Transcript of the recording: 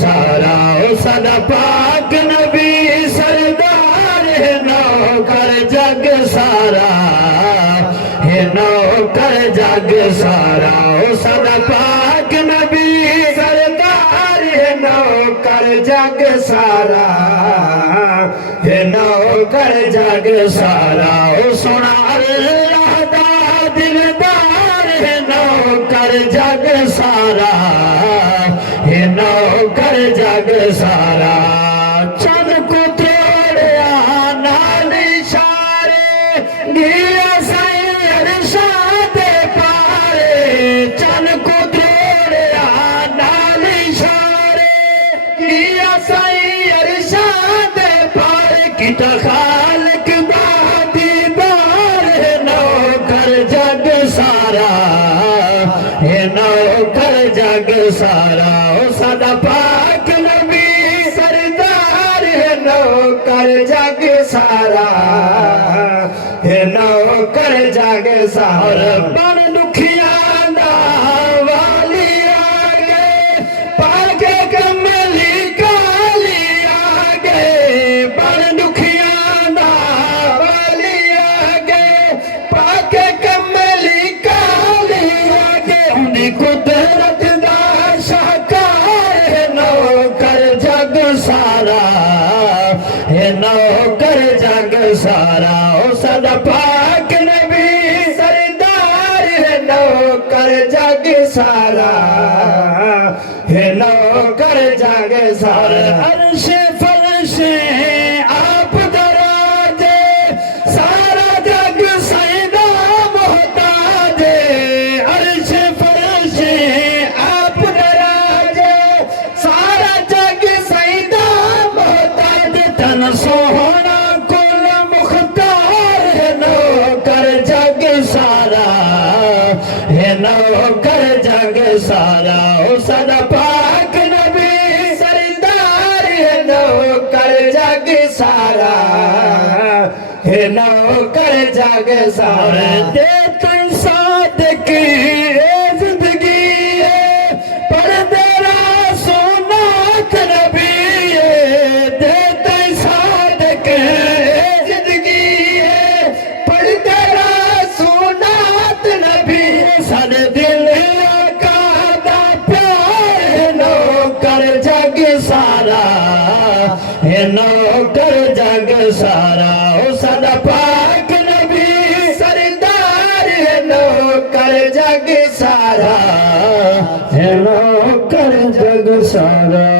सारा ओ सदा पाक नबी सरदार है नौकर जग सारा है नौकर जग सारा ओ सदा पाक नबी सरदार है नौकर जग सारा है नौकर जग सारा ओ सोना अल्लाह दा दिलदार है नौकर जग सारा है नौकर जग सारा चंद को तोड़िया नाल इशारे गिया साईं अरशाद पारे चंद को तोड़िया नाल इशारे गिया साईं अरशाद पारे किता खालिक दीदार है नौकर जग सारा है नौकर जग सारा ओ सदा पाक नबी सरदार है नौकर जग सारा है नौकर जग सारा बन दुखिया दा वाली आगे पाके कमली काली आगे बन दुखिया दा वाली आगे पाके कमली काली आगे उन्हें कुदरत दा शाहकार है नौकर जग सारा है नौकर जग सारा ओ सदा पाक नबी सरदार है नौकर जग सारा है नौकर जग सारा अर्श फर्श आप दराजे सारा जग सैदा मोहताज अर्श फर्श आप दराजे सारा जग सैदा मोहताज तन सोहना कुल मुख्तार है नौकर जग सारा है नौकर जग सारा ओ सदा पाक नबी सरदार है नौकर जग सारा है नौकर जग सारा देते सादिक जिंदगी है पर तेरा सोनात नबी है देते सादिक जिंदगी है पर तेरा सोनात नबी सारे दिल का दा प्यार है नौकर जग सारा है नौकर जग सारा ओ सदा पाक नबी सरदार है नौकर जग सारा है नौकर जग सारा।